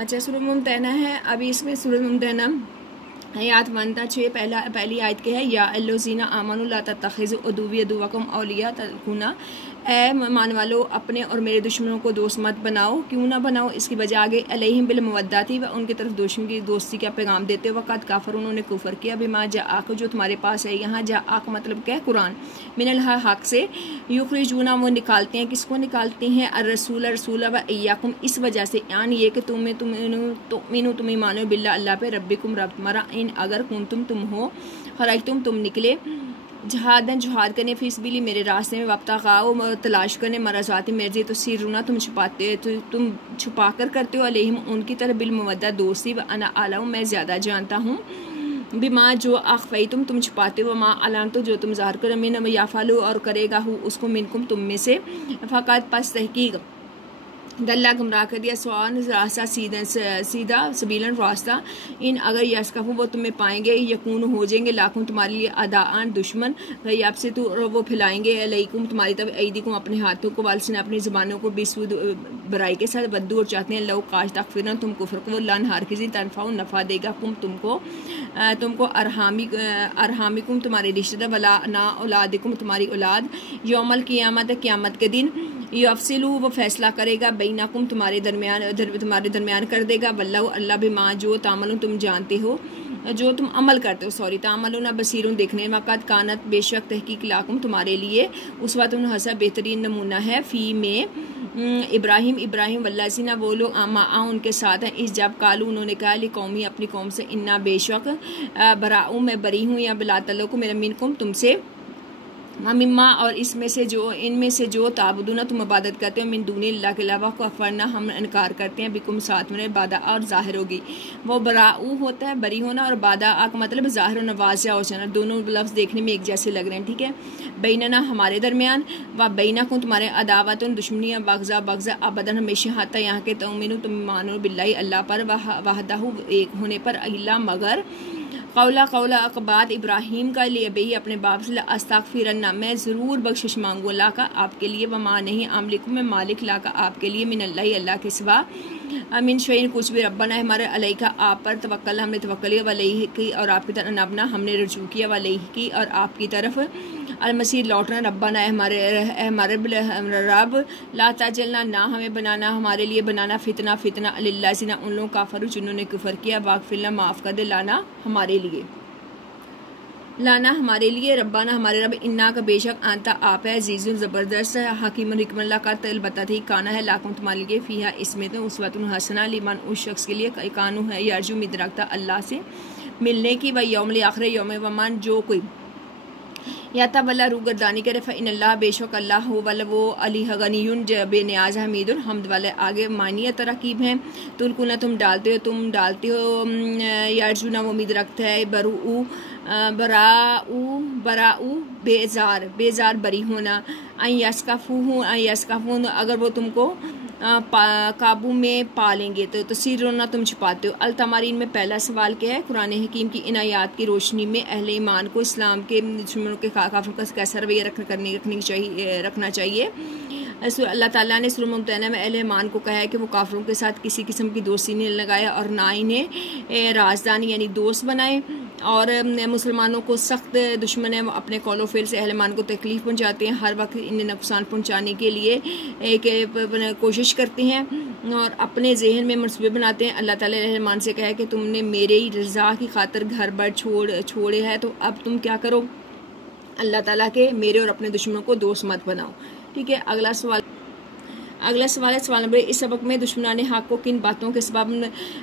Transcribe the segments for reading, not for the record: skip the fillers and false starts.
اچھا سورۃ ممتحنہ ہے. ابھی اس میں سورۃ ممتحنہ آیات 1 تا 6 پہلی آیت کے ہے یا الذین آمنوا لا تتخذوا عدوی عدوکم اولیاء تلقون، اے مان والو اپنے اور میرے دشمنوں کو دوست مت بناؤ. کیوں نہ بناؤ؟ اس کی وجہ آگے علیہم بالموداتی، و ان کی طرف دوستی کا پیغام دیتے وقت کافر، انہوں نے کفر کیا بما جاءک، جو تمہارے پاس ہے. یہاں جاءک مطلب کیا ہے؟ قرآن. من الحق سے، یخرجون وہ نکالتے ہیں، کس کو نکالتے ہیں؟ الرسول رسول و ایاکم، اس وجہ سے یعنی یہ کہ تم ایمانو باللہ، اللہ پہ، ربکم رب تمہارا، ان اگر تم ہو خرجتم تم نکلے جہاد کرنے فی سبیلی میرے راستے میں، وابتغاء تلاش کرنے مرضاتی مرضی، تو سرنا تم چھپا کر کرتے ہو، علیہم ان کی طرف بالمودہ دوستی، وانا اعلم میں زیادہ جانتا ہوں، بما جو اخفیتم تم چھپاتے ہو، ما علمت جو تم ظاہر کرو، من یفعلوا اور کرے گا ہو اس کو، منکم تم میں سے، فقط پس تحقیق دلہ گمراہ کر دیا، سوان راستہ سیدھا سبیلن راستہ، ان اگر یسکفو وہ تمہیں پائیں گے، یکون ہو جائیں گے، لاکم تمہارے لیے اداءن دشمن، اب سے تو وہ پھیلائیں گے علیکم تمہاری طرف، ایدیکم اپنے ہاتھوں کو، والسن اپنی زبانوں کو، بسود برائی کے ساتھ، بدو اور چاہتے ہیں لو کاش تغفرن تم کفر کو، لن ہر کسی تنفع نفع دے گا تم کو ارحامکم تمہارے رشتہ دار، ولا نا اولادکم تمہاری اولاد، یوم القیامت قیامت کے دن، یفصلو وہ فیصلہ کرے گا، بینکم تمہارے درمیان کر دے گا، واللہ اللہ بما جو تعملون تم جانتے ہو، جو تم عمل کرتے ہو، تعملون بصیرون دیکھنے، وقت کانت بے شک تحقیق لاکم تمہارے لیے، اسوۃ حسنہ بہترین نمونہ ہے، فی میں ابراہیم والذین وہ لوگ معہ ان کے ساتھ ہیں، اس جب قالوا انہوں نے کہا لقومی اپنی قوم سے، انا بے شک براؤ میں بری ہوں، یا بلا تعلق میرا منکم تم سے، مما اور ان میں سے جو تعبدون تم عبادت کرتے ہو، من دون اللہ کے علاوہ، کفرنا ہم انکار کرتے ہیں، بکم ساتھ میں، بادہ اور ظاہر ہوگی. وہ براؤ ہوتا ہے بری ہونا، اور بادہ کا مطلب ظاہر و واضح ہو جانا، دونوں لفظ دیکھنے میں ایک جیسے لگ رہے ہیں، ٹھیک ہے. بیننا ہمارے درمیان، و بینکم تمہارے عداوت دشمنیاں، بغضا ابدا ہمیشہ، حتی یہاں کے تؤمنو تم مانو باللہ اللہ پر، وحدہ ایک ہونے پر، الا مگر، قولا بات ابراہیم کا لیے بھی اپنے باپ سے، استغفرن میں ضرور بخشش مانگو، اللہ کا آپ کے لیے، وما نہیں املک میں مالک لا کا آپ کے لیے، من اللہ کے سوا، من شیء کچھ بھی، ربنا ہمارے علیہ کا آپ پر توکل ہم نے توکل کیا، ولیہ کی اور آپ کی طرف نبنا ہم نے رجوع کیا، ولیہ کی اور آپ کی طرف المسیر لوٹنا، ربنا ہمارے رب، لا تجعلنا نہ ہمیں بنانا ہمارے لیے بنانا فتنہ للذین ان لوگوں کافروا جنہوں نے کفر کیا، واغفر لنا معاف کر دے، لانا ہمارے لیے ربنا ہمارے رب، انا کا بے شک انتا آپ ہے، عزیز زبردست ہے، حکیم حکم اللہ کا البتہ ہی کانا ہے، لاکم تمہارے لیے، فیہا اس میں تو اسوۃ حسنہ، لمن اس شخص کے لیے کانو ہے، یرجو امید رکھتا اللہ سے ملنے کی، و یوم الاخر یوم ومن جو کوئی یا تولا روگردانی کرے، فإن اللہ بے شک اللہ وہ علی غنی بے نیاز حمید حمد والے. آگے معنی ترکیب ہیں، تلقون تم ڈالتے ہو، یرجون وہ امید رکھتا ہے، براؤ بیزار بری ہونا، یسکفون اگر وہ تم کو قابو میں پالیں گے، تو تصیرنا تم چھپاتے ہو. التمارین میں پہلا سوال کیا ہے؟ قرآن حکیم کی ان آیات کی روشنی میں اہل ایمان کو اسلام کے دشمنوں کے کافروں کا کیسا رویہ رکھنا چاہیے. اللہ تعالیٰ نے سورۃ ممتحنہ میں اہل ایمان کو کہا ہے کہ وہ کافروں کے ساتھ کسی قسم کی دوستی نہیں لگائے، اور نہ انہیں رازدان یعنی دوست بنائے، اور مسلمانوں کو سخت دشمن ہیں، وہ اپنے قول و فعل سے اہل ایمان کو تکلیف پہنچاتے ہیں، ہر وقت انہیں نقصان پہنچانے کے لیے کوشش کرتے ہیں اور اپنے ذہن میں منصوبے بناتے ہیں. اللہ تعالیٰ اہل ایمان سے کہا ہے کہ تم نے میرے رضا کی خاطر گھر بار چھوڑے ہے، تو اب تم کیا کرو؟ اللہ تعالیٰ کے میرے اور اپنے دشمنوں کو دوست مت بناؤ. ٹھیک ہے. اگلا سوال ہے سوال نمبر. اس سبق میں دشمنان حق کو کن باتوں کے سبب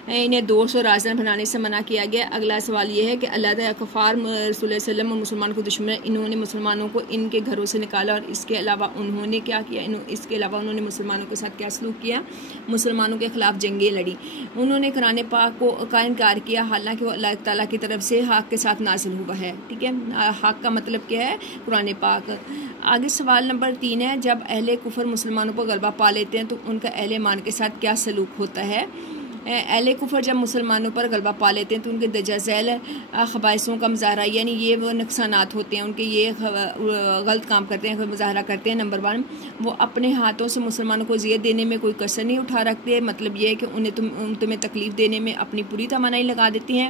انہیں دوست اور رازدار بنانے سے منع کیا گیا؟ اگلا سوال یہ ہے کہ اللہ تعالیٰ کفار رسول اللہ صلی اللہ علیہ وسلم اور مسلمان کو دشمن، انہوں نے مسلمانوں کو ان کے گھروں سے نکالا، اور اس کے علاوہ انہوں نے کیا کیا؟ اس کے علاوہ انہوں نے مسلمانوں کے ساتھ کیا سلوک کیا؟ مسلمانوں کے خلاف جنگیں لڑی، انہوں نے قرآن پاک کا انکار کیا، حالانکہ وہ اللہ تعالیٰ کی طرف سے حق کے ساتھ نازل ہوا ہے. ٹھیک ہے. حق کا مطلب کیا ہے؟ قرآن پاک. آگے سوال نمبر 3 ہے، جب اہل کفر مسلمانوں پر غلبہ پا لیتے ہیں تو ان کا اہل ایمان کے ساتھ کیا سلوک ہوتا ہے؟ اہل کفر جب مسلمانوں پر غلبہ پا لیتے ہیں تو ان کے درجہ ذیل خبائثوں کا مظاہرہ، یعنی یہ وہ نقصانات ہوتے ہیں ان کے، یہ غلط کام کرتے ہیں، مظاہرہ کرتے ہیں۔ نمبر 1، وہ اپنے ہاتھوں سے مسلمانوں کو اذیت دینے میں کوئی کسر نہیں اٹھا رکھتے، مطلب یہ ہے کہ تمہیں تکلیف دینے میں اپنی پوری توانائی لگا دیتی ہیں۔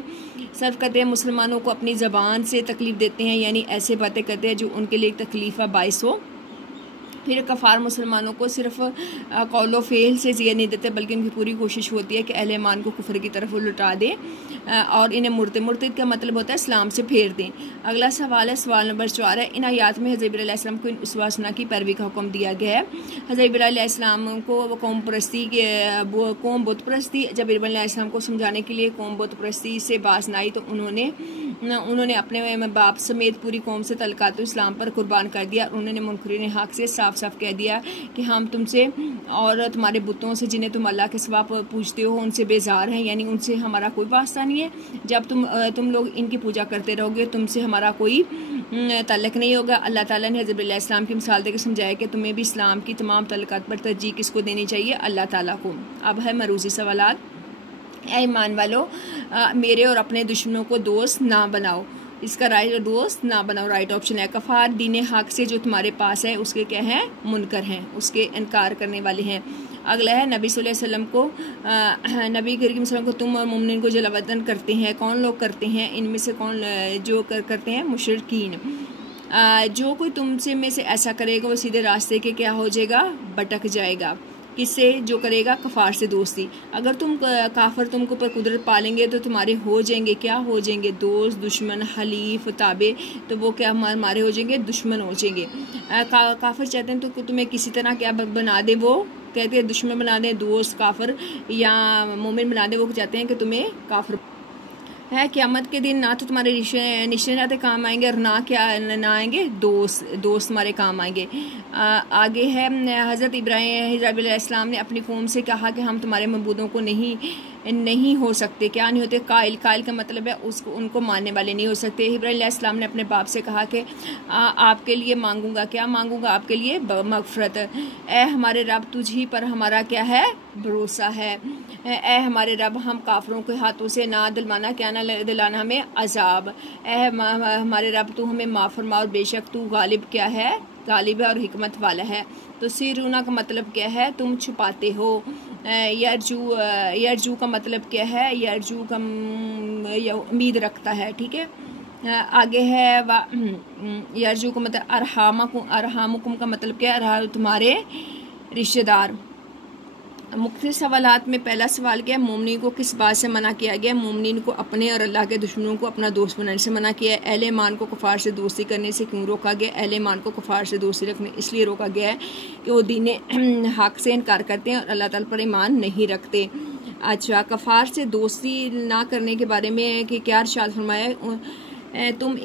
صرف کرتے ہیں مسلمانوں کو اپنی زبان سے تکلیف دیتے ہیں، یعنی ایسے باتیں کرتے ہیں جو ان کے لیے تکلیف کا باعث ہو۔ پھر کفار مسلمانوں کو صرف قول و فعل سے اذیت نہیں دیتے، بلکہ ان کی پوری کوشش ہوتی ہے کہ اہل ایمان کو کفر کی طرف لٹا دیں اور انہیں مرتد کا مطلب ہوتا ہے اسلام سے پھیر دیں۔ اگلا سوال ہے، سوال نمبر 4 ہے، ان آیات میں حضرت علیہ السلام کو ان اسوہ حسنہ کی پیروی کا حکم دیا گیا ہے۔ حضرت علیہ السلام کو قوم بت پرستی، جب علیہ السلام کو سمجھانے کے لیے قوم بت پرستی سے باز نہ آئی تو انہوں نے اپنے باپ سمیت پوری قوم سے تعلقات اسلام پر قربان کر دیا، اور انہوں نے منکرین حق سے صاف صاف کہہ دیا کہ ہم تم سے اور تمہارے بتوں سے جنہیں تم اللہ کے سوا پوجتے ہو ان سے بیزار ہیں، یعنی ان سے ہمارا کوئی واسطہ نہیں ہے۔ جب تم لوگ ان کی پوجا کرتے رہو گے تم سے ہمارا کوئی تعلق نہیں ہوگا۔ اللہ تعالیٰ نے حضرت علیہ السلام کی مثال دے کے سمجھایا کہ تمہیں بھی اسلام کی تمام تعلقات پر ترجیح کس کو دینی چاہیے؟ اللہ تعالیٰ کو۔ اب ہے مروزی سوالات۔ اے ایمان والو، میرے اور اپنے دشمنوں کو دوست نہ بناؤ۔ اس کا دوست نہ بناؤ رائٹ آپشن ہے۔ کفار دین حق سے جو تمہارے پاس ہے اس کے کیا ہیں؟ منکر ہیں، اس کے انکار کرنے والے ہیں۔ اگلا ہے، نبی صلی اللہ علیہ وسلم کو نبی کریم صلی اللہ علیہ وسلم کو تم اور مومنین کو جلا وطن کرتے ہیں۔ کون لوگ کرتے ہیں؟ ان میں سے کون جو کرتے ہیں؟ مشرکین۔ جو کوئی تم سے میں سے ایسا کرے گا وہ سیدھے راستے کے کیا ہو جائے گا؟ بھٹک جائے گا۔ کس سے؟ جو کرے گا کفار سے دوستی۔ اگر کافر تم کو پر قدرت پالیں گے تو تمہارے ہو جائیں گے، کیا ہو جائیں گے؟ دوست، دشمن، حلیف، تابع، تو وہ کیا ہمارے ہو جائیں گے؟ دشمن ہو جائیں گے۔ کافر چاہتے ہیں تو تمہیں کسی طرح کیا بنا دیں، وہ کہتے ہیں دشمن بنا دیں، دوست کافر یا مومن بنا دیں، وہ چاہتے ہیں کہ تمہیں کافر ہے۔ قیامت کے دن نہ تو تمہارے رشتے ناطے کام آئیں گے اور نہ آئیں گے دوست تمہارے کام آئیں گے۔ آگے ہے، حضرت ابراہیم علیہ السلام نے اپنی قوم سے کہا کہ ہم تمہارے معبودوں کو نہیں ہو سکتے، کیا نہیں ہوتے؟ قائل کا مطلب ہے ان کو ماننے والے نہیں ہو سکتے۔ ابراہیم علیہ السلام نے اپنے باپ سے کہا کہ آپ کے لیے مانگوں گا، کیا مانگوں گا؟ آپ کے لیے مغفرت۔ اے ہمارے رب، تجھ ہی پر ہمارا کیا ہے؟ بھروسہ ہے۔ اے ہمارے رب، ہم کافروں کے ہاتھوں سے نہ دلوانا، کیا نہ دلانا ہمیں عذاب۔ اے ہمارے رب، تو ہمیں معاف فرما، اور بے شک تو غالب کیا ہے؟ غالب ہے اور حکمت والا ہے۔ تو سیرونا کا مطلب کیا ہے؟ تم چھپاتے ہو۔ یرجو کا مطلب کیا ہے؟ یرجو کا امید رکھتا ہے، ٹھیک ہے۔ آگے ہے، یرجو کا مطلب ارحامکم کا مطلب کیا ہے؟ تمہارے رشتہ دار۔ مختلف سوالات میں پہلا سوال کیا ہے؟ مومنین کو کس بات سے منع کیا گیا؟ مومنین کو اپنے اور اللہ کے دشمنوں کو اپنا دوست بنانے سے منع کیا ہے۔ اہل ایمان کو کفار سے دوستی کرنے سے کیوں روکا گیا؟ اہل ایمان کو کفار سے دوستی رکھنے اس لیے روکا گیا ہے کہ وہ دین حق سے انکار کرتے ہیں اور اللہ تعالیٰ پر ایمان نہیں رکھتے۔ اچھا، کفار سے دوستی نہ کرنے کے بارے میں کہ کیا ارشاد فرمایا ہے؟ تم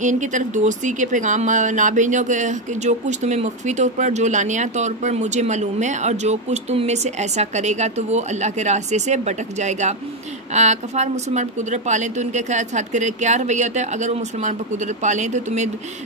ان کی طرف دوستی کے پیغام نہ بھیجو کہ جو کچھ تمہیں مخفی طور پر جو لانیہ طور پر مجھے معلوم ہے، اور جو کچھ تم میں سے ایسا کرے گا تو وہ اللہ کے راستے سے بھٹک جائے گا۔ کفار مسلمان پر قدرت پالیں تو ان کے ساتھ کیا رویہ ہوتا ہے؟ اگر وہ مسلمان پر قدرت پالیں تو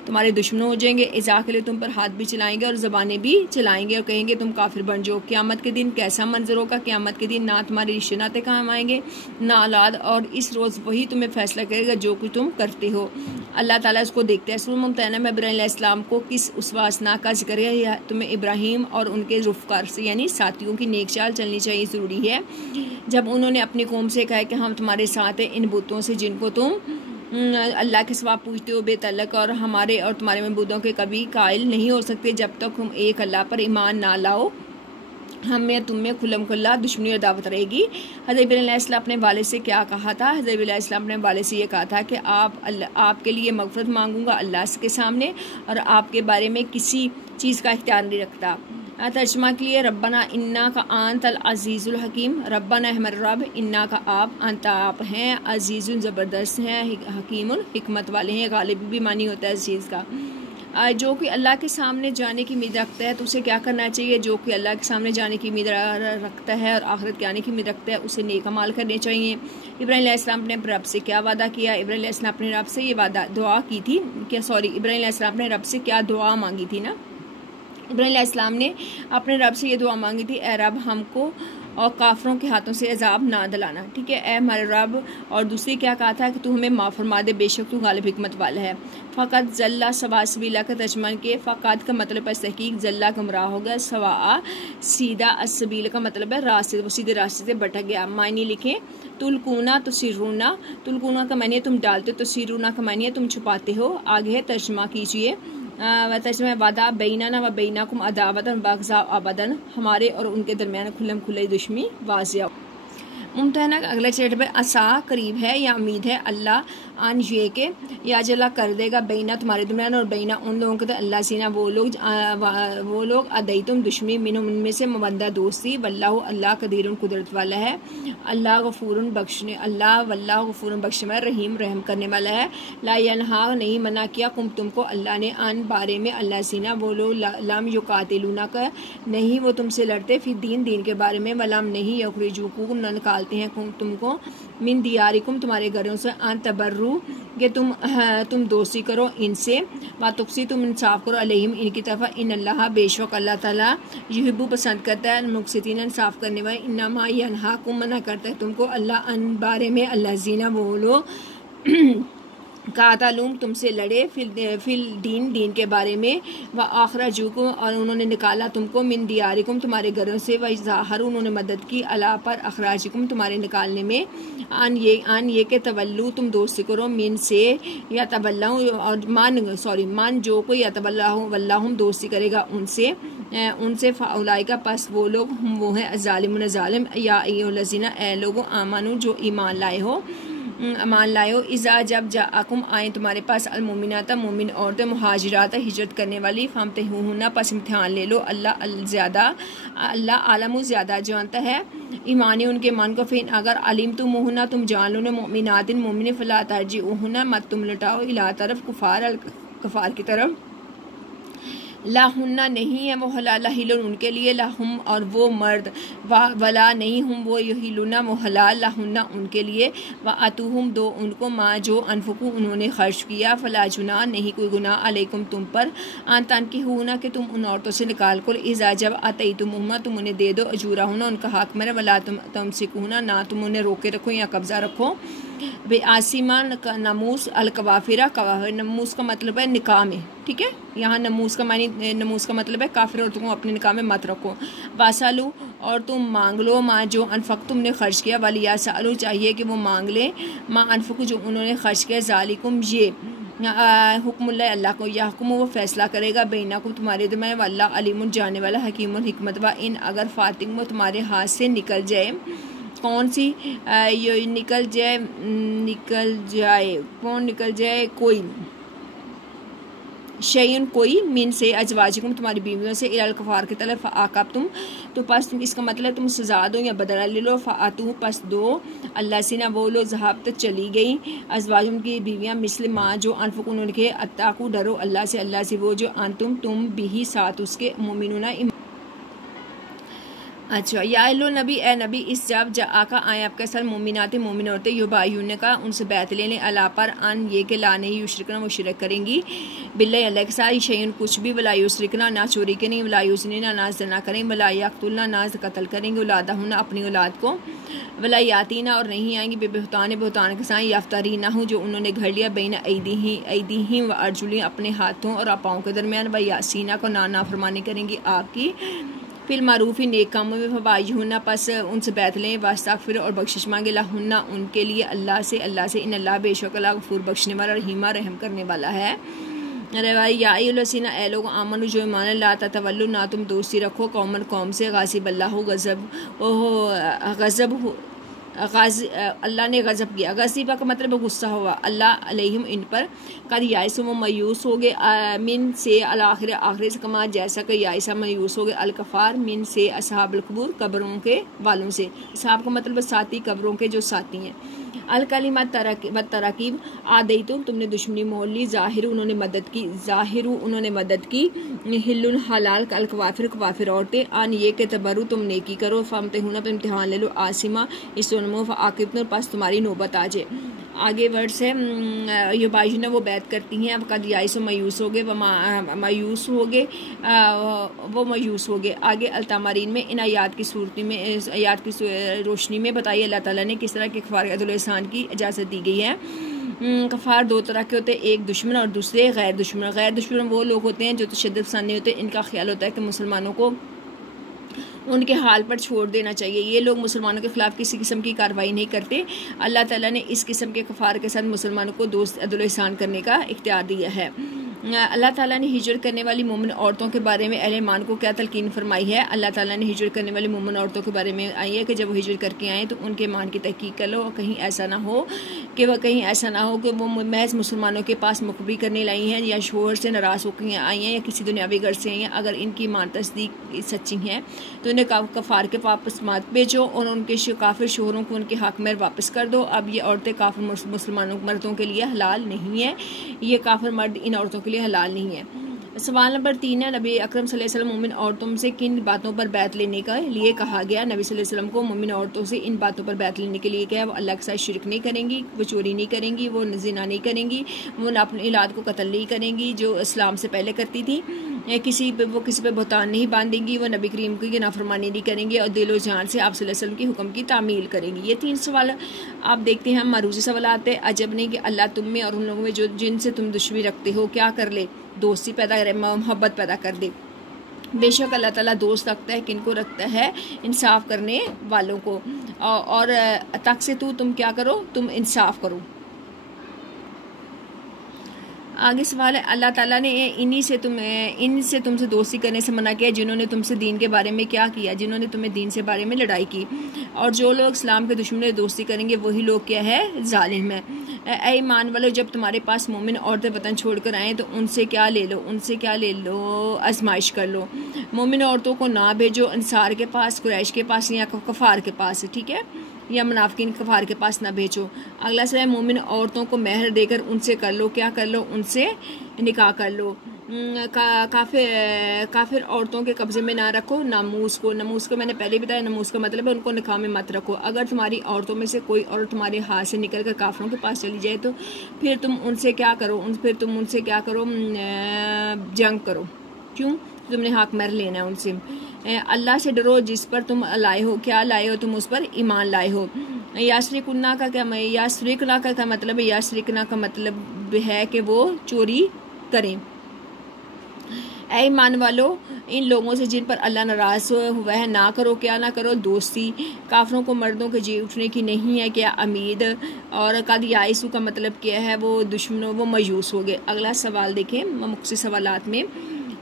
تمہارے دشمن ہو جائیں گے، ایذا کے لیے تم پر ہاتھ بھی چلائیں گے اور زبانیں بھی چلائیں گے اور کہیں گے تم کافر بن جاؤ۔ قیامت کے دن کیسا منظر ہوگا؟ قیامت کے دن نہ تمہارے رشتے ناطے کام آئیں گے، نہ اولاد، اور اس روز وہی تمہیں فیصلہ کرے گا جو کچھ تم کرتے ہو۔ اللہ تعالیٰ اس کو دیکھتا ہے۔ سورہ ممتحنہ میں ابراہیم علیہ السلام کو کس اسوہ حسنہ کا ذکر ہے؟ یا تمہیں ابراہیم اور ان کے رفقار سے یعنی ساتھیوں کی نیک چال چلنی چاہیے، ضروری ہے۔ جب انہوں نے اپنی قوم سے کہا کہ ہم تمہارے ساتھ ہیں ان بتوں سے جن کو تم اللہ کے سوا پوجتے ہو بے تعلق، اور ہمارے اور تمہارے معبودوں کے کبھی قائل نہیں ہو سکتے جب تک ہم ایک اللہ پر ایمان نہ لاؤ، ہم میں تم میں کھلم کھلا دشمنی اور دعوت رہے گی۔ حضرت ابراہیم علیہ السلام اپنے والد سے کیا کہا تھا؟ حضرت علیہ السلام نے والد سے یہ کہا تھا کہ آپ کے لیے مغفرت مانگوں گا اللہ کے سامنے، اور آپ کے بارے میں کسی چیز کا اختیار نہیں رکھتا۔ ترجمہ کے لیے، ربنا انا کا انت العزیز الحکیم، ربنا ہمارے رب، انا کا آپ ہیں، عزیز زبردست ہیں، حکیم حکمت والے ہیں، غالب بھی معنی ہوتا ہے اس چیز کا۔ جو کہ اللہ کے سامنے جانے کی امید رکھتا ہے تو اسے کیا کرنا چاہیے؟ جو کہ اللہ کے سامنے جانے کی امید رکھتا ہے اور آخرت کے آنے کی امید رکھتا ہے اسے نیک اعمال کرنے چاہیے۔ ابراہیم علیہ السلام نے اپنے رب سے کیا وعدہ کیا؟ ابراہیم علیہ السلام اپنے رب سے یہ دعا کی تھی ابراہیم علیہ السلام نے رب سے کیا دعا مانگی تھی نا؟ ابراہیم علیہ السلام نے اپنے رب سے یہ دعا مانگی تھی، اے رب، ہم کو اور کافروں کے ہاتھوں سے عذاب نہ دلانا، ٹھیک ہے، اے ہمارے رب۔ اور دوسری کیا کہا تھا کہ تو ہمیں معاف فرما دے، بے شک تو غالب حکمت والا ہے۔ فقط ذلہ سوا سبیلا کا ترجمہ کے فقط کا مطلب ہے تحقیق، ذلہ گمراہ ہو گیا، سوا سیدھا، السبیل کا مطلب ہے راستے، وہ سیدھے راستے سے بھٹک گیا۔ معنی لکھیں، تلقونا تسرونا، تلقونا کا معنی ہے تم ڈالتے ہو، تسرونا کا معنی ہے تم چھپاتے ہو۔ آگے ہے ترجمہ کیجیے، ترجمہ وعدہ بیننا و بینکم عداوۃ بغضاء ابداً، ہمارے اور ان کے درمیان کھلم کھلی دشمنی واضح۔ ممتحنہ اگلا چیٹ پہ عسا قریب ہے یا امید ہے، اللہ ان یہ کہ یا جلا کر دے گا بینا تمہارے درمیان اور بینا ان لوگوں کے اللہ سینا وہ لوگ ادئی تم دشمنی منہم ان میں سے مبندہ دوستی، واللہ اللہ قدیر قدرت والا ہے، اللہ غفور بخشنے، اللہ واللہ غفور بخشنے والا، رحیم رحم کرنے والا ہے۔ لا ینہا نہیں منع کیا تم کو اللہ نے ان بارے میں اللہ سینا وہ لوگ لم یقاتلونا کا نہیں وہ تم سے لڑتے، فی دین کے بارے میں، ولم نہیں یخرجوکم نہ نکالتے ہیں تم کو من دیارکم تمہارے گھروں سے، ان تبرو کہ تم دوستی کرو ان سے، واتقسی تم انصاف کرو علیہم ان کی طرف، ان اللہ بے شک اللہ تعالیٰ یحب پسند کرتا ہے المقسطین انصاف کرنے والے، انما ینہاکم منع کرتا ہے تم کو اللہ ان بارے میں اللہ زینا وہ لوگ قاتلوم تم سے لڑے فی دین کے بارے میں، وآخرجوکم اور انہوں نے نکالا تم کو من دیارکم تمہارے گھروں سے، وظاہروا انہوں نے مدد کی علی پر اخراجکم تمہارے نکالنے میں، ان یہ کہ تولو تم دوستی کرو من سے یا تبلہو اور من جو کوئی یا تبلہو واللہم دوستی کرے گا ان سے فاولئک پس وہ لوگ ہم وہ ہیں الظالمون ظالم، یا ایھا الذین اے لوگوں آمنو جو ایمان لائے ہو اذا جب جاءکم آئیں تمہارے پاس المؤمنات مومن عورتیں مہاجرات ہجرت کرنے والی فامتحوہن پس امتحان لے لو، اللہ عالم زیادہ جانتا ہے ایمانی ان کے من کو، فین اگر علمتموہن تم جان لو مؤمنات مومن فلا ترجعوہن مت تم لٹاؤ الی طرف کفار کی طرف، لاہن نہیں ہے وہ حلال حلن ان کے لیے، لاہم اور وہ مرد، ولا نہیں ہم وہ یحلون وہ حلال لاہن ان کے لیے، واتوہم دو ان کو ما جو انفقو انہوں نے خرچ کیا، فلا جناح نہیں کوئی گناہ علیکم تم پر، ان تنکحوہن کہ تم ان عورتوں سے نکال کر اذا جب آتیتموہن تم انہیں دے دو اجورہن ان کا حق میں، ولا تمسکوہن نہ تم انہیں روکے رکھو یا قبضہ رکھو، بے آسیمان ناموس القوافرہ، ناموس کا مطلب ہے نکاح میں، ٹھیک ہے، یہاں ناموس کا مطلب ہے کافر عورتوں کو اپنے نکاح میں مت رکھو، واسالو اور تم مانگ لو ما جو انفق تم نے خرچ کیا، ولیسالو چاہیے کہ وہ مانگ لیں ما انفق جو انہوں نے خرچ کیا، ذالکم یہ حکم اللہ کو یا حکم وہ فیصلہ کرے گا بینکم تمہارے درمیان، واللہ علیم جاننے والا حکیم حکمت، و ان اگر فاتم وہ تمہارے ہاتھ سے نکل جائے، کون سی نکل جائے کوئی شیئن کوئی من سے ازواجکم تمہاری بیویوں سے الکفار کی طرف، فعاقبتم تو پس تم اس کا مطلب تم سزا دو یا بدلہ لے لو، فاتو پس دو اللہ سینا وہ لوگ ذہبت چلی گئی ازواجم کی بیویاں مثل ما جو انفق انہوں نے کہے، اتقوا ڈرو اللہ سے وہ جو انتم تم بھی ساتھ اس کے مومنون اچھا، یا نبی اے نبی اس جب آقا آئے آپ کے ساتھ مومنات مومن عورتیں یبایعون کا ان سے بیعت لے لیں، اللہ پر ان یہ کہ لا نہیں یشرکنا وہ شرک کریں گی، باللہ اللہ کے ساتھ شیئن کچھ بھی، ولا یشرکنا نہ چوری کریں، ولا یزنینا نہ زنا کریں، ولا یقتلنا نہ قتل کریں گے اولادہن اپنی اولاد کو، ولا یاتینا اور نہیں آئیں گی بہتان کے ساتھ، یفترینہ جو انہوں نے گھڑ لیا بین ایدیہم و ارجلہم اپنے ہاتھوں اور پاؤں کے درمیان، و یاسینہ کو نافرمانی کریں گی آپ کی، فی المعروف نیک کاموں میں، فبایعہن پس ان سے بیعت لیں، واستغفر اور بخشش مانگے لہن ان کے لیے اللہ سے ان اللہ بے شک اللہ غفور بخشنے والا رحیمہ رحم کرنے والا ہے۔ یا ایھا الذین اے لوگ آمنو جو ایمان لا تتولوا نہ تم دوستی رکھو قوم سے غاضب اللہ اللہ نے غضب کیا، غضب کا مطلب غصہ ہوا، اللہ علیہم ان پر، قد یائسوا وہ مایوس ہو گئے، من سے آخر سے کما جیسا کہ یائسا مایوس ہو گئے، الکفار من سے اصحاب القبور قبروں کے والوں سے، اصحاب کا مطلب ساتھی قبروں کے جو ساتھی ہیں، الکلمۃ تراکیب آدیتم تم نے دشمنی مول لی، ظاہر انہوں نے مدد کی حل حلال الکوافر کافر عورتیں، ان یہ کہ تبرو تم نیکی کرو، فامتحونا پر امتحان لے لو، آسمہ اس نمو فعاقبتم پس تمہاری نوبت آ جائے، آگے ورڈس ہے یباجنا وہ بیعت کرتی ہیں، قد یائس و مایوس ہو گئے، مایوس ہو گئے، وہ مایوس ہو گئے۔ آگے التمارین میں ان آیات کی روشنی میں بتائیے اللہ تعالیٰ نے کس طرح کے کفار عدل و احسان کی اجازت دی گئی ہے۔ کفار دو طرح کے ہوتے ہیں، ایک دشمن اور دوسرے غیر دشمن۔ غیر دشمن وہ لوگ ہوتے ہیں جو تشدد پسند نہیں ہوتے، ان کا خیال ہوتا ہے کہ مسلمانوں کو ان کے حال پر چھوڑ دینا چاہیے۔ یہ لوگ مسلمانوں کے خلاف کسی قسم کی کارروائی نہیں کرتے۔ اللہ تعالیٰ نے اس قسم کے کفار کے ساتھ مسلمانوں کو دوست عدل و احسان کرنے کا اختیار دیا ہے۔ اللہ تعالیٰ نے ہجرت کرنے والی مومن عورتوں کے بارے میں اہل ایمان کو کیا تلقین فرمائی ہے؟ اللہ تعالیٰ نے ہجرت کرنے والی مومن عورتوں کے بارے میں آئی ہے کہ جب وہ ہجرت کر کے آئیں تو ان کے ایمان کی تحقیق کر لو، اور کہیں ایسا نہ ہو کہ وہ محض مسلمانوں کے پاس مخبری کرنے لائی ہیں، یا شوہر سے ناراض ہو کے آئی ہیں، یا کسی دنیاوی غرض سے آئی ہیں۔ اگر ان کی ایمان تصدیق سچی ہیں تو انہیں کفار کے واپس مت بھیجو، اور ان کے کافر شوہروں کو ان کے حق میں واپس کر دو۔ اب یہ عورتیں کافر مسلمانوں مردوں کے لیے حلال نہیں ہیں، یہ کافر مرد ان عورتوں کے لیے حلال نہیں ہے۔ سوال نمبر 3 ہے، نبی اکرم صلی اللہ علیہ وسلم مومن عورتوں سے کن باتوں پر بیعت لینے کے لیے کہا گیا؟ نبی صلی اللہ علیہ وسلم کو مومن عورتوں سے ان باتوں پر بیعت لینے کے لیے کیا ہے؟ وہ اللہ کے ساتھ شرک نہیں کریں گی، وہ چوری نہیں کریں گی، وہ زنا نہیں کریں گی، وہ اپنی اولاد کو قتل نہیں کریں گی جو اسلام سے پہلے کرتی تھی، وہ کسی پہ بہتان نہیں باندھیں گی، وہ نبی کریم کی نافرمانی نہیں کریں گی، اور دل و جان سے آپ صلی اللہ علیہ وسلم کے حکم کی تعمیل کریں گی۔ یہ 3 سوال آپ دیکھتے ہیں، ہم معروضی سوالات ہیں۔ عجب نہیں کہ اللہ تم میں اور ان لوگوں میں جن سے تم دشمنی رکھتے ہو کیا کر لے؟ دوستی پیدا کرے، محبت پیدا کر دے۔ بے شک اللہ تعالیٰ دوست رکھتا ہے کن کو رکھتا ہے؟ انصاف کرنے والوں کو، اور تک سے تم کیا کرو؟ تم انصاف کرو۔ آگے سوال ہے، اللہ تعالیٰ نے ان سے تم سے دوستی کرنے سے منع کیا جنہوں نے تم سے دین کے بارے میں کیا کیا؟ جنہوں نے تمہیں دین سے بارے میں لڑائی کی، اور جو لوگ اسلام کے دشمن سے دوستی کریں گے وہی لوگ کیا ہے؟ ظالم ہے۔ اے ایمان والو، جب تمہارے پاس مومن عورتیں وطن چھوڑ کر آئیں تو ان سے کیا لے لو؟ آزمائش کر لو۔ مومن عورتوں کو نہ بھیجو انصار کے پاس، قریش کے پاس، یا کفار کے پاس، ٹھیک ہے، یا منافقین کفار کے پاس نہ بھیجو۔ اگلا سوال، مومن عورتوں کو مہر دے کر ان سے کر لو، کیا کر لو؟ ان سے نکاح کر لو۔ کافر عورتوں کے قبضے میں نہ رکھو ناموس کو میں نے پہلے بتایا، ناموس کا مطلب ہے ان کو نکاح میں مت رکھو۔ اگر تمہاری عورتوں میں سے کوئی عورت تمہارے ہاتھ سے نکل کر کافروں کے پاس چلی جائے تو پھر تم ان سے کیا کرو؟ جنگ کرو۔ کیوں؟ تم نے حق مہر لینا ہے ان سے۔ اللہ سے ڈرو جس پر تم لائے ہو، کیا لائے ہو؟ تم اس پر ایمان لائے ہو۔ یاسرکنا کا کیا مطلب ہے؟ یاسرکنا کا مطلب ہے کہ وہ چوری کریں۔ اے ایمان والو، ان لوگوں سے جن پر اللہ ناراض ہوا ہے نہ کرو، کیا نہ کرو؟ دوستی۔ کافروں کو مردوں کے جی اٹھنے کی نہیں ہے کیا امید؟ اور قد یائسو کا مطلب کیا ہے؟ وہ دشمنوں، وہ مایوس ہو گئے۔ اگلا سوال دیکھیں مختصر سوالات میں،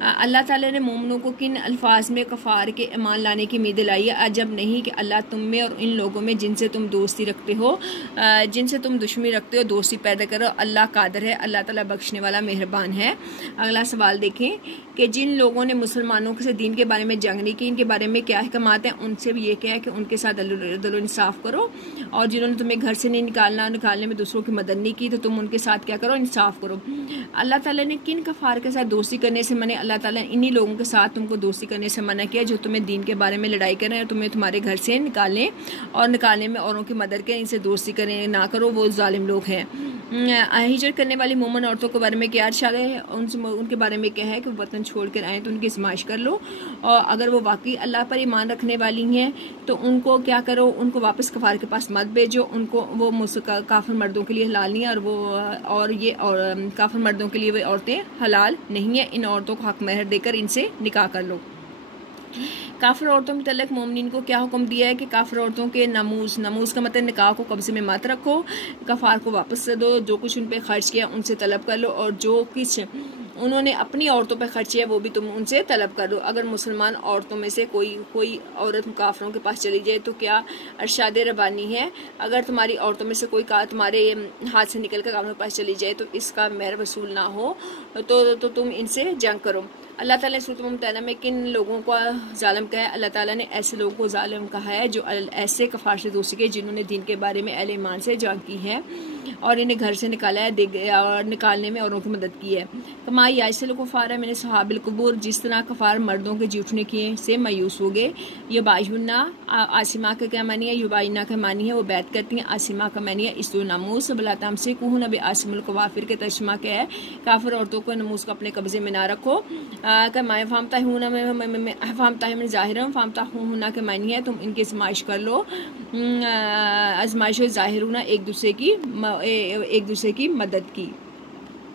اللہ تعالیٰ نے مومنوں کو کن الفاظ میں کفار کے ایمان لانے کی امید دلائی ہے؟ عجب نہیں کہ اللہ تم میں اور ان لوگوں میں جن سے تم دوستی رکھتے ہو، جن سے تم دشمنی رکھتے ہو، دوستی پیدا کرو۔ اللہ قادر ہے، اللہ تعالیٰ بخشنے والا مہربان ہے۔ اگلا سوال دیکھیں کہ جن لوگوں نے مسلمانوں سے دین کے بارے میں جنگ نہیں کی، ان کے بارے میں کیا احکامات ہیں؟ ان سے بھی یہ کیا ہے کہ ان کے ساتھ عدل و انصاف کرو، اور جنہوں نے تمہیں گھر سے نہیں نکالنے میں دوسروں کی مدد نہیں کی تو تم ان کے ساتھ کیا کرو؟ انصاف کرو۔ اللہ تعالیٰ نے کن کفار کے ساتھ دوستی کرنے سے منع؟ اللہ تعالیٰ نے انہی لوگوں کے ساتھ تم کو دوستی کرنے سے منع کیا جو تمہیں دین کے بارے میں لڑائی کریں اور تمہیں تمہارے گھر سے نکالیں اور نکالنے میں اوروں کی مدد کریں، ان سے دوستی کریں نہ کرو، وہ ظالم لوگ ہیں۔ ہجرت کرنے والی مومن عورتوں کے بارے میں کیا ارشاد ہے؟ ان کے بارے میں کیا ہے کہ وطن چھوڑ کر آئیں تو ان کی آزمائش کر لو، اور اگر وہ واقعی اللہ پر ایمان رکھنے والی ہیں تو ان کو کیا کرو؟ ان کو واپس کفار کے پاس مت بھیجو، ان کو وہ کافر مردوں کے لیے حلال نہیں ہے، اور کافر مردوں کے لیے وہ عورتیں حلال نہیں ہیں۔ ان عورتوں کو حق مہر دے کر ان سے نکاح کر لو۔ کافر عورتوں کے متعلق مومنین کو کیا حکم دیا ہے کہ کافر عورتوں کے ناموس کا مطلب نکاح کو قبضے میں مت رکھو، کفار کو واپس دو، جو کچھ ان پہ خرچ کیا ان سے طلب کر لو، اور جو کچھ انہوں نے اپنی عورتوں پہ خرچ کیا وہ بھی تم ان سے طلب کر لو۔ اگر مسلمان عورتوں میں سے کوئی عورت کافروں کے پاس چلی جائے تو کیا ارشاد ربانی ہے؟ اگر تمہاری عورتوں میں سے کوئی تمہارے ہاتھ سے نکل کر کافروں کے پاس چلی جائے تو اس کا مہر وصول نہ ہو تو تم ان سے جنگ کرو۔ اللہ تعالیٰ نے سورۃ ممتحنہ میں کن لوگوں کو ظالم کہا ہے؟ اللہ تعالیٰ نے ایسے لوگوں کو ظالم کہا ہے جو ایسے کفار سے دوستی کے جنہوں نے دین کے بارے میں اہل ایمان سے جنگ کی ہے اور انہیں گھر سے نکالا ہے اور نکالنے میں اوروں کی مدد کی ہے۔ کمائی ایسے لوگ کفار ہے میں نے صحاب القبور، جس طرح کفار مردوں کے جھوٹنے کیے سے مایوس ہو گئے۔ یباینا آسمہ کا کیا معنی ہے؟ یباینا کا معنی ہے وہ بیعت کرتی ہیں، آسمہ کا معنی ہے استو ناموس، بلا تمسکوہن بعصم الکوافر کے ترجمہ کیا ہے؟ کافر عورتوں کو ناموس کو اپنے قبضے میں نہ رکھو۔ کمائے فامتحون میں ظاہر فامتحون کے معنی ہے تم ان کی آزمائش کر لو، آزمائش ظاہر ہونا ایک دوسرے کی مدد کی۔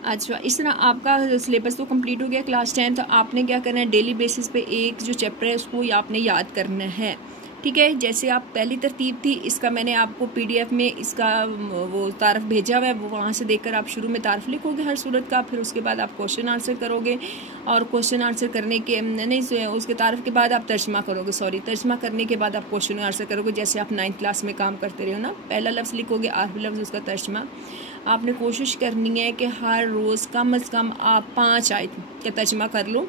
اچھا، اس طرح آپ کا سلیبس تو کمپلیٹ ہو گیا کلاس 10۔ تو آپ نے کیا کرنا ہے، ڈیلی بیسس پہ ایک جو چیپٹر ہے اس کو آپ نے یاد کرنا ہے، ٹھیک ہے؟ جیسے آپ پہلی ترتیب تھی، اس کا میں نے آپ کو PDF میں اس کا وہ تعارف بھیجا ہوا ہے، وہ وہاں سے دیکھ کر آپ شروع میں تعارف لکھو گے ہر صورت کا، پھر اس کے بعد آپ کوشچن آنسر کرو گے، اور کوشچن آنسر کرنے کے نہیں اس کے تعارف کے بعد آپ ترجمہ کرو گے، ترجمہ کرنے کے بعد آپ کوشچن آنسر کرو گے، جیسے آپ 9th کلاس میں کام کرتے رہے ہو نا، پہلا لفظ لکھو گے، آخری لفظ اس کا ترجمہ۔ آپ نے کوشش کرنی ہے کہ ہر روز کم از کم آپ 5 آیت کا ترجمہ کر لو،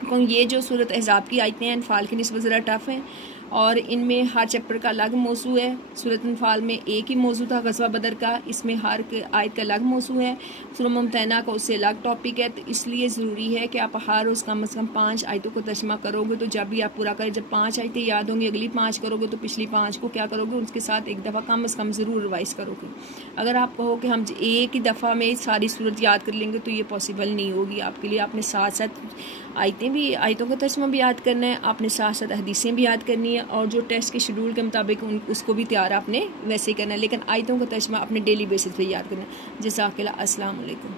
کیونکہ یہ جو سورۃ احزاب کی آیتیں ہیں انفال کی نسبت ذرا ٹف ہیں، اور ان میں ہر چیپٹر کا الگ موضوع ہے۔ سورۃ انفال میں ایک ہی موضوع تھا غزوہ بدر کا، اس میں ہر آیت کا الگ موضوع ہے۔ سورۃ ممتحنہ کا اس سے الگ ٹاپک ہے، تو اس لیے ضروری ہے کہ آپ ہر روز کم از کم 5 آیتوں کو ترجمہ کرو گے، تو جب بھی آپ پورا کریں، جب 5 آیتیں یاد ہوں گی، اگلی 5 کرو گے تو پچھلی 5 کو کیا کرو گے، اس کے ساتھ ایک دفعہ کم از کم ضرور ریوائز کرو گے۔ اگر آپ کہو کہ ہم ایک ہی دفعہ میں ساری صورت یاد کر لیں گے تو یہ پاسبل نہیں ہوگی آپ کے لیے۔ آپ نے ساتھ ساتھ آیتوں کا ترجمہ بھی یاد کرنا ہے، آپ نے ساتھ ساتھ حدیثیں بھی یاد کرنی ہے، اور جو ٹیسٹ کے شیڈول کے مطابق اس کو بھی تیار آپ نے ویسے ہی کرنا ہے، لیکن آیتوں کا ترجمہ اپنے ڈیلی بیسس پہ یاد کرنا ہے۔ جزاک اللہ، السلام علیکم۔